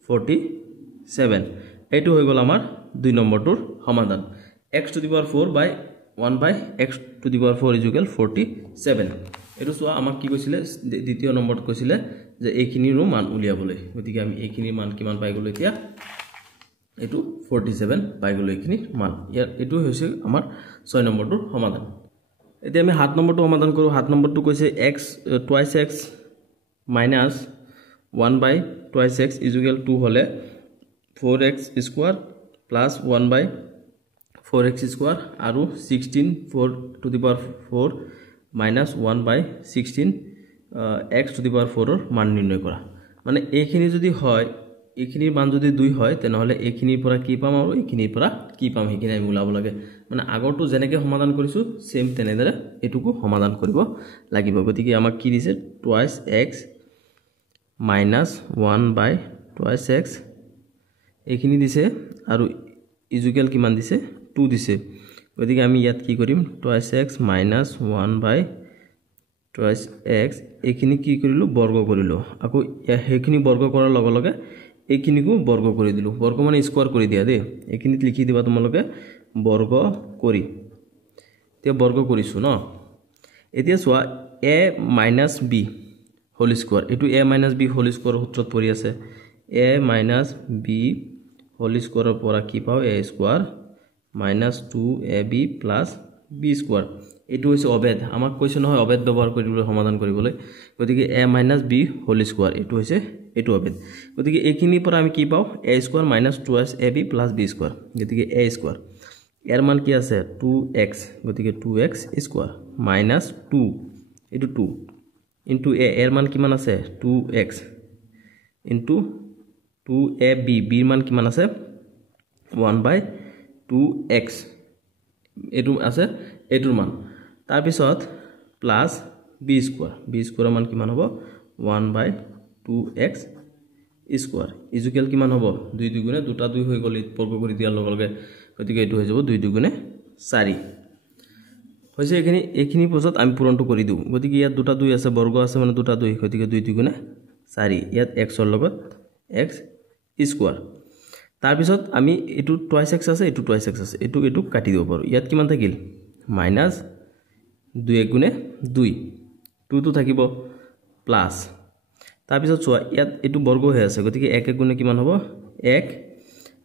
47 এটো হৈ গল আমাৰ 2 নম্বৰটোৰ সমাধান x to the power 4 by 1/x to the power 4 equal 47 এটো সোয়া আমাক কি কৈছিলে দ্বিতীয় নম্বৰত কৈছিলে যে এইখিনিৰ মান উলিয়াবলৈ গতিকে আমি এইখিনিৰ মান কিমান পাই গলো এতিয়া এটো 47 পাই গলো এইখিনিৰ মান ইয়াৰ এটো হৈছে আমাৰ 6 নম্বৰটোৰ সমাধান এতিয়া আমি 7 নম্বৰটো সমাধান কৰো 7 নম্বৰটো কৈছে x twice x minus 1/2x equal 2 হলে 4x square plus 1/4x square আৰু 16 4 to the power 4 minus 1/16 x to the power 4 ৰ মান নিৰ্ণয় কৰা মানে এইখিনি যদি হয় এইখিনিৰ মান যদি 2 হয় তেনেহলে এইখিনিৰ পৰা কি পাম আৰু এইখিনিৰ পৰা কি পাম সেইখিনি আমি উলাব লাগে মানে আগৰটো যেনেকৈ সমাধান কৰিছো সেম তেনেদৰে এটুকু সমাধান কৰিব লাগিব গতিকে আমাক কি দিছে twice x minus 1/2x এইখিনি দিছে আৰু ইকুয়াল কিমান দিছে 2 দিছে গতিকে আমি ইয়াত কি কৰিম twice x minus 1/2x এইখিনি কি কৰিলো বৰ্গ কৰিলো আকৌ হেখিনি বৰ্গ কৰাৰ লগে লগে এইখিনিকো বৰ্গ কৰি দিলো বৰ্গ মানে স্কয়াৰ কৰি দিয়া দে এইখিনিত লিখি দিবা তোমালোকে বৰ্গ কৰি তে বৰ্গ কৰিছো ন এতিয়া সোয়া a minus b whole square এটো a minus b whole square সূত্ৰত পৰি আছে a minus b হোল স্কয়াৰৰ পৰা কি পাও a square minus 2ab plus b square এটো হৈছে অবেদ আমাক কৈছে নহয় অবেদ ব্যৱহাৰ কৰিবলৈ সমাধান কৰিবলৈ গতিকে a minus b whole square এটো হৈছে এটো অবেদ গতিকে এইখিনি পৰা আমি কি পাও a square minus 2ab plus b square গতিকে a স্কয়াৰ এৰ মান কি আছে 2x গতিকে 2x স্কয়াৰ minus 2 এটো 2 into a এর মান কিমান আছে 2x into 2ab b এর মান কিমান আছে 1/2x এটো আছে এটোৰ মান তাৰ পিছত প্লাস b স্কয়াৰ মান কিমান হ'ব 1/2x স্কোয়ার ইজুকেল কিমান হ'ব 2 দুগুণে দুটা 2 হৈ গ'ল বৰ্গ কৰি দিয়াৰ লগে লগে গতিকে এটো হৈ যাব 2 দুগুণে 4 হৈছে এইখিনি পছত আমি পূৰণটো কৰি দিও গতিকে ইয়াত দুটা 2 আছে বৰ্গ আছে মানে দুটা 2 গতিকে 2 দুগুণে 4 ইয়াত x ৰ লগত x স্কোয়াৰ তাৰ পিছত আমি এটো টুৱাইস x আছে এটো টুৱাইস x আছে এটো কাটি দিব পাৰো ইয়াত কিমান থাকিল মাইনাস 2 গুণে 2 2 টো থাকিব প্লাস তাৰ পিছত চোৱা ইয়াত এটো বৰ্গ হৈ আছে গতিকে 1 গুণে কিমান হ'ব 1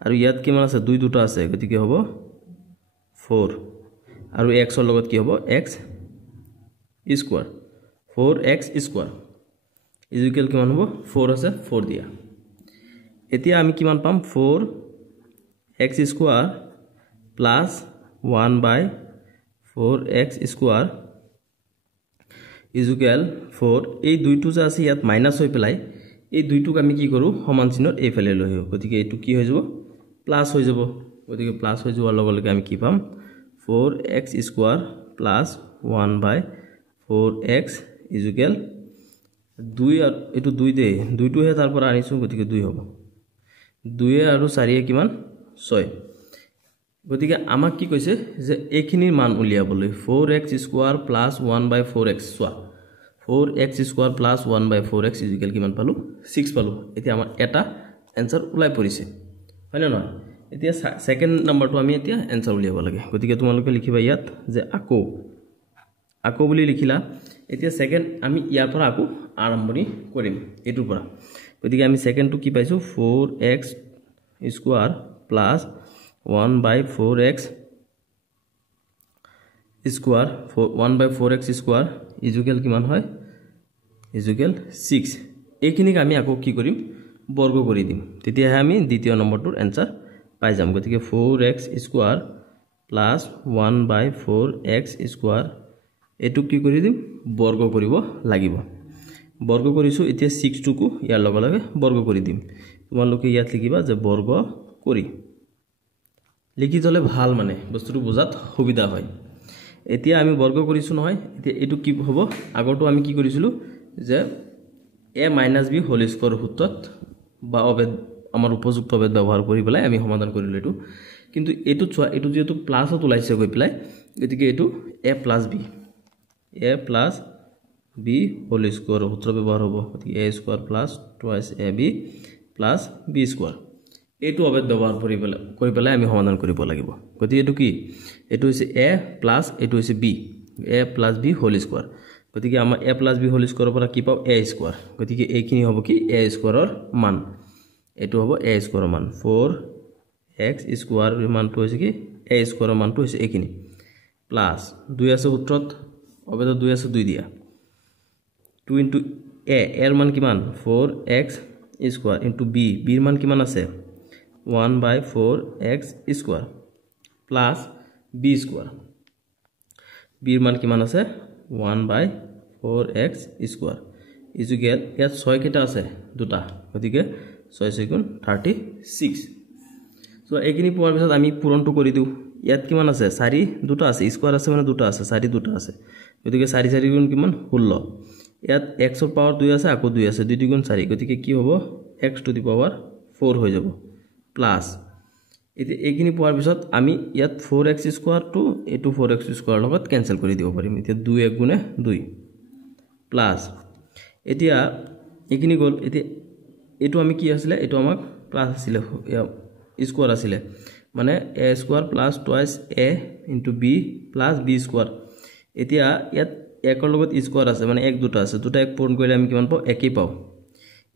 আৰু ইয়াত কিমান আছে 2 দুটা আছে গতিকে হ'ব 4 আৰু x ৰ লগত কি হ'ব x square 4x square equal কিমান হ'ব 4 আছে 4 দিয়া এতিয়া আমি কিমান পাম 4x square plus 1/4x square equal 4 এই দুইটো যে আছে ইয়াত মাইনাস হৈ পেলাই এই দুইটোক আমি কি কৰো সমান চিহ্নত এইফালে লৈ আহিব গতিকে এটো কি হৈ যাব প্লাস হৈ যাব গতিকে প্লাস হৈ যোৱাৰ লগে লগে আমি কি পাম 4x square plus 1/4x equal 2 আৰু এটো 2 দে 2 টো হে তাৰ পৰা আনিছো গতিকে 2 হ'ব 2 আৰু 4 এ কিমান 6 গতিকে আমাক কি কৈছে যে এইখিনিৰ মান উলিয়াবলৈ 4x স্কয়াৰ প্লাস 1/4x সোয়া 4x square plus 1/4x equal কিমান পালো 6 পালো এতিয়া আমাৰ এটা आंसर উলাই পৰিছে হয় না নহয় এতিয়া সেকেন্ড নম্বৰটো আমি এতিয়া आंसर উলিয়াব লাগে গতিকে তোমালোকে লিখিবা ইয়াত যে আকো বুলি লিখিলা এতিয়া সেকেন্ড আমি ইয়াৰ পৰা আকো আৰম্ভণি কৰিম এটোৰ পৰা গতিকে আমি সেকেন্ডটো কি পাইছো 4x square plus 1/4x square 1/4x square equal কিমান হয় ইকুয়াল 6 এইখিনিক আমি আকো কি কৰিম বৰ্গ কৰি দিম তেতিয়া আমি দ্বিতীয় নম্বৰটোৰ आंसर পাই যাম গতিকে 4x square plus 1/4x square এটু কি কৰি দিম বৰ্গ কৰিব লাগিব বৰ্গ কৰিছো এতিয়া 6 টুকু ইয়াৰ লগে লগে বৰ্গ কৰি দিম তোমালোকে ইয়াত লিখিবা যে বৰ্গ কৰি লিখি থলে ভাল মানে বস্তুটো বুজাত সুবিধা হয় এতিয়া আমি বৰ্গ কৰিছো নহয় এতিয়া এটু কি হ'ব আগৰটো আমি কি কৰিছিলো যে a - b হোল স্কয়াৰ সূত্ৰত বা অবেদ আমাৰ উপযুক্ত অবেদ ব্যৱহাৰ কৰি পেলাই আমি সমাধান কৰিলো এটু কিন্তু এটু চোৱা এটু যেটো প্লাসত ওলাইছে গৈ পেলাই গতিকে এটু a + b হোল স্কয়ার সূত্র ব্যৱহাৰ হ'ব গতিকে a square plus 2ab plus b square এটু অবেদ ব্যৱহাৰ কৰি পেলাই আমি সমাধান কৰিব লাগিব গতিকে এটু কি এটু হৈছে a প্লাস এটু হৈছে b a + b whole square গতিকে আমাৰ a + b হোল স্কয়াৰৰ পৰা কি পাও a স্কয়াৰ গতিকে এইখিনি হ'ব কি a স্কয়াৰৰ মান এটু হ'ব a স্কয়াৰৰ মান 4x স্কয়াৰ মানটো হৈছে কি a স্কয়াৰৰ মানটো হৈছে এইখিনি প্লাস 2 আছে সূত্ৰত অবেদ 2 আছে 2 দিয়া 2 * a এর মান কিমান 4x স্কয়ার * b এর মান কিমান আছে 1/4x square plus b square b এর মান কিমান আছে 1/4x স্কয়ার ইকুয়াল ইয়াত 6 কেটা আছে দুটা গতিকে 6 * 36 সো এইখিনি পোৱাৰ পিছত আমি পূৰণটো কৰি দিও ইয়াত কিমান আছে 4 দুটা আছে স্কয়ার আছে মানে দুটা আছে 4 দুটা আছে গতিকে 4 4 গুণ কিমান 16 ইয়াত x ৰ পাৱাৰ 2 আছে আকো 2 আছে 2 গুণ 4 গতিকে কি হ'ব x টু দি পাৱাৰ 4 হৈ যাব প্লাস এতিয়া এইখিনি পোৱাৰ পিছত আমি ইয়াত 4x স্কয়াৰ টু এটু 4x স্কয়াৰ লগত ক্যান্সেল কৰি দিব পাৰিম এতিয়া 2 1 গুণে 2 প্লাস এতিয়া এইখিনি গল এতিয়া এটু আমি কি আছিল এটু আমাক প্লাস আছিল স্কয়ার আছিল মানে a square plus twice a * b plus b square এতিয়া ইয়াত 1 ৰ লগত স্কয়াৰ আছে মানে 1 দুটা আছে দুটা 1 পূৰণ কৰিলে আমি কিমান পাও 1 পাও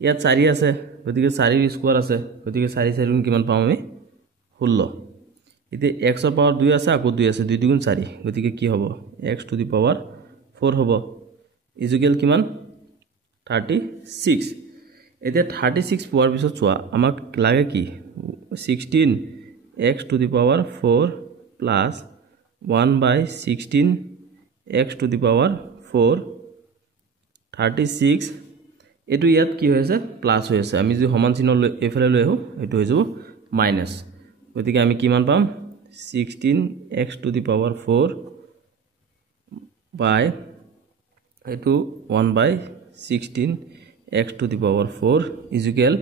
ইয়াত 4 আছে গতিকে 4 ৰ স্কয়ার আছে গতিকে 4 4 গুণ কিমান পাম আমি 16 এতিয়া x ৰ পাৱাৰ 2 আছে আকো 2 আছে 2 গুণ 4 গতিকে কি হ'ব x টু দি পাৱাৰ 4 হ'ব ইকুয়াল কিমান 36 এতিয়া 36 পোৱাৰ পিছত চোৱা আমাক লাগে কি 16x two the power 4 plus 1/16x two the power 4 36 এটু ইয়াত কি হৈছে প্লাস হৈ আছে আমি যে সমান চিহ্ন এফালে লৈ আহো এটু হৈ যাব মাইনাস গতিকে আমি কিমান পাম 16x টু দি পাৱাৰ 4 বাই এটু 1/16 x to the power 4 is equal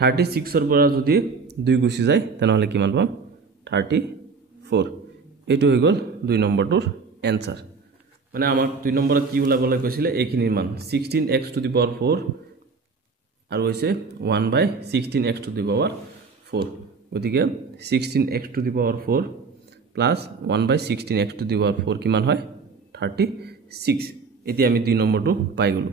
36 ৰ পৰা যদি 2 গুছি যায় তেনেহলে কিমান পাম 34 এটো হৈ গল 2 নম্বৰটোৰ आंसर মানে আমাক 2 নম্বৰত কি উলাবলৈ কৈছিলে এইখিনিৰ মান 16x to the power 4 আৰু হৈছে 1/16x to the power 4 গতিকে 16x to the power 4 plus 1/16x to the power 4 কিমান হয় 36 এতিয়া আমি 2 নম্বৰটো পাই গলো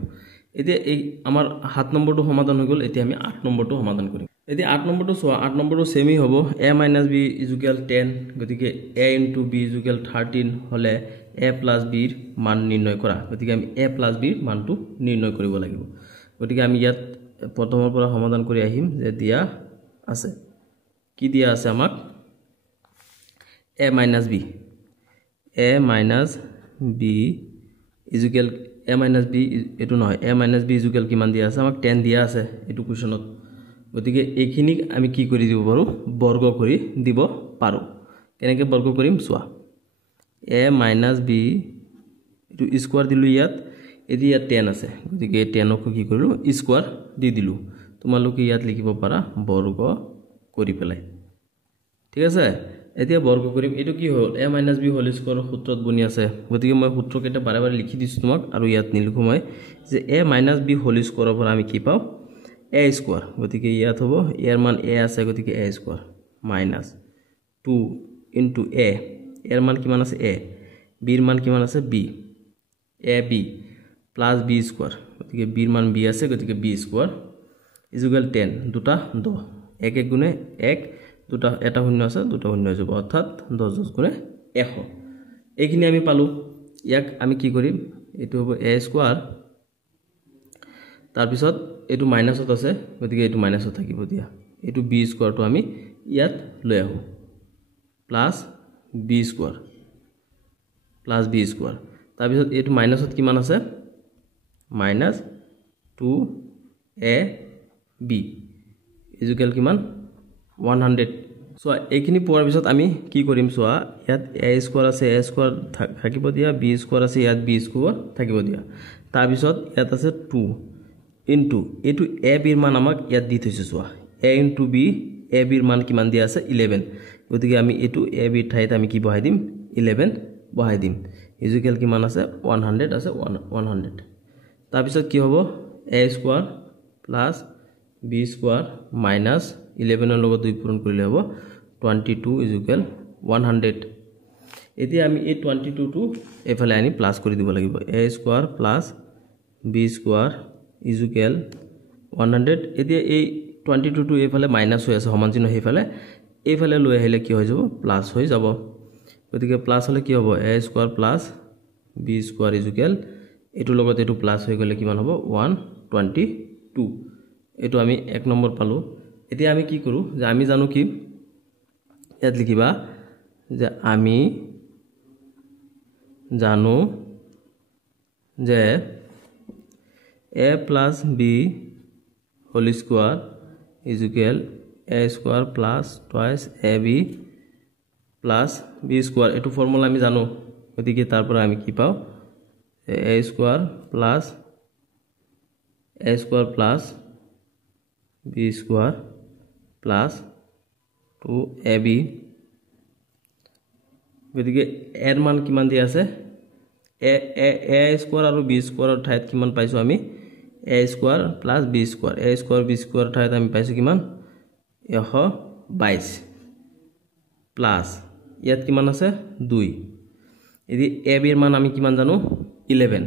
এতিয়া এই আমাৰ 7 নম্বৰটো সমাধান হৈ গল এতিয়া আমি 8 নম্বৰটো সমাধান কৰিম এতিয়া 8 নম্বৰটো সোৱা 8 নম্বৰটো সেমি হ'ব a - b = 10 গতিকে a * b = 13 হলে a + b ৰ মান নিৰ্ণয় কৰা গতিকে আমি a + b ৰ মানটো নিৰ্ণয় কৰিব লাগিব গতিকে আমি ইয়াত প্ৰথমৰ পৰা সমাধান কৰি আহিম যে দিয়া আছে কি দিয়া আছে আমাক a - b a - b = a - b এটো নহয় a - b = কিমান দিয়া আছে আমাক 10 দিয়া আছে এটো কোৱেশ্চনত গতিকে এইখিনি আমি কি কৰি দিব পাৰো বৰ্গ কৰি দিব পাৰো কেনেকৈ বৰ্গ কৰিম চোৱা a - b এটো স্কয়াৰ দিলু ইয়াত এতিয়া 10 আছে গতিকে 10 ক কি কৰিলো স্কয়াৰ দি দিলু তোমালোকে ইয়াত লিখিব পাৰা বৰ্গ কৰি পেলাই ঠিক আছে এতিয়া বৰ্গ কৰিম এটো কি হ'ল a - b হোল স্কয়াৰ সূত্ৰত বনি আছে গতিকে মই সূত্ৰ কেটা বাৰে বাৰে লিখি দিছো তোমাক আৰু ইয়াত নিলিখো মই যে a - b হোল স্কয়াৰৰ পৰা আমি কি পাও a স্কয়াৰ গতিকে ইয়াত হ'ব এৰ মান a আছে গতিকে a square minus 2 into a এর মান কিমান আছে a b এর মান কিমান আছে b ab plus b square গতিকে b এর মান b আছে গতিকে b স্কয়ার = 10 দুটা 10 1 1 গুণে 1 দুটা এটা শূন্য আছে দুটা শূন্য হৈ যাব অর্থাৎ 10 10 গুণে 100 এইখিনি আমি পালো ইয়াক আমি কি কৰিম এটো হ'ব a স্কয়াৰ তাৰ পিছত এটো মাইনাসত আছে গতিকে এটো মাইনাসত থাকিব দিয়া এটো b স্কয়াৰটো আমি ইয়াত লৈ আহো plus b square plus b square তাৰ পিছত এটো মাইনাসত কিমান আছে মাইনাস 2ab ইকুয়াল কিমান 100 সো এইখিনি পোৱাৰ পিছত আমি কি কৰিম চোৱা ইয়াত a স্কয়াৰ আছে a স্কয়াৰ থাকিব দিয়া b স্কয়াৰ আছে ইয়াত b স্কয়াৰ থাকিব দিয়া তাৰ পিছত ইয়াত আছে 2 into এটো a b এৰ মান আমাক ইয়াত দি থৈছে চোৱা a into b a b এর মান কিমান দিয়া আছে 11 গতিকে আমি এটো a b ঠাইত আমি কি বহাই দিম 11 বহাই দিম ইকুয়াল কিমান আছে 100 আছে 100 তাৰ পিছত কি হ'ব a square plus b square minus 11 এৰ লগত 2 পূৰণ কৰিলে হ'ব 22 ইকুয়াল 100 এতিয়া আমি এই 22 টো এফালে আনি প্লাস কৰি দিব লাগিব a square plus b square equal 100 এতিয়া এই 22 টো এফালে মাইনাস হৈ আছে সমান চিহ্ন হেফালে এফালে লৈ আহিলে কি হৈ যাব প্লাস হৈ যাব গতিকে প্লাস হলে কি হ'ব a square plus b square equal এটো লগত এটো প্লাস হৈ গলে কিমান হ'ব 122 এটো আমি 1 নম্বৰ পালো এতিয়া আমি কি কৰো যে আমি জানো কি ইয়াত লিখিবা যে আমি জানো যে a plus b whole square is equal a square plus twice ab plus b square এটো ফর্মুলা আমি জানো গতিকে তারপর আমি কি পাও a square plus b square plus 2ab গতিকে এর মান কিমান দিয়া আছে a স্কয়ার আৰু b স্কয়াৰৰ ঠাইত কিমান পাইছো আমি a square plus b square a square b square ঠাইত আমি পাইছো কিমান 122 প্লাস ইয়াত কিমান আছে 2 এদি a b এর মান আমি কিমান জানো 11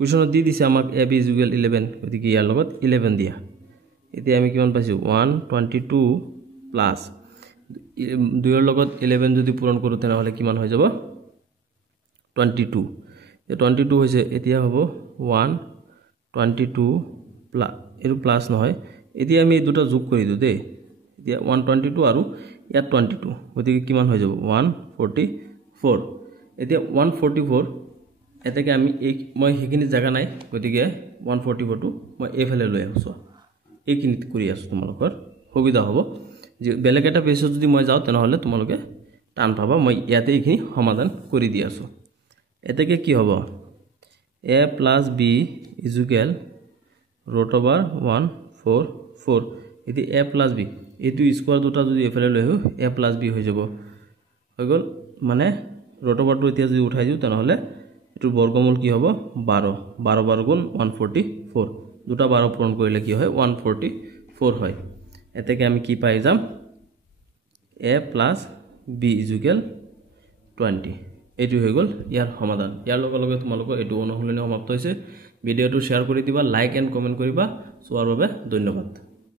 কোৱেশ্চনত দি দিছে আমাক a b = 11 গতিকে ইয়াৰ লগত 11 দিয়া এতিয়া আমি কিমান পাইছো 122 প্লাস 2 এর লগত 11 যদি পূৰণ কৰো তেনেহলে কিমান হৈ যাব 22 এ 22 হৈছে এতিয়া হ'ব 122 প্লাস এটো প্লাস নহয় এতিয়া আমি দুটা যোগ কৰি দিও দে এতিয়া 122 আৰু ইয়াত 22 গতিকে কিমান হৈ যাব 144 এতিয়া 144 এটাকে আমি মই হেখিনি জায়গা নাই গতিকে 144 টো মই এফালে লৈ আছো এইখিনি কৰি আছো তোমালোকৰ সুবিধা হ'ব যে বেলেগ এটা পেজত যদি মই যাও তেনেহলে তোমালোকে টান পাবা মই ইয়াতে এইখিনি সমাধান কৰি দি আছো এটাকে কি হ'ব a plus b is equal root over 1 4 4 এটি a plus b এটো স্কয়ার দুটা যদি এফালে লৈ a plus b হৈ যাব হৈ গল মানে root over টো এতিয়া যদি উঠাই দিও তাহলে এটোৰ বৰ্গমূল কি হ'ব 12 12 12 গুণ 144 দুটা 12 পূৰণ কৰিলে কি হয় 144 হয় এতেকে আমি কি পাই যাম a plus b is equal 20 এটো হৈ গল ইয়াৰ সমাধান ইয়াৰ লগে লগে তোমালোকৰ এটো অনুশীলনী সমাপ্ত হৈছে ভিডিওটো শেয়াৰ কৰি দিবা লাইক এণ্ড কমেন্ট কৰিবা চোৱাৰ বাবে ধন্যবাদ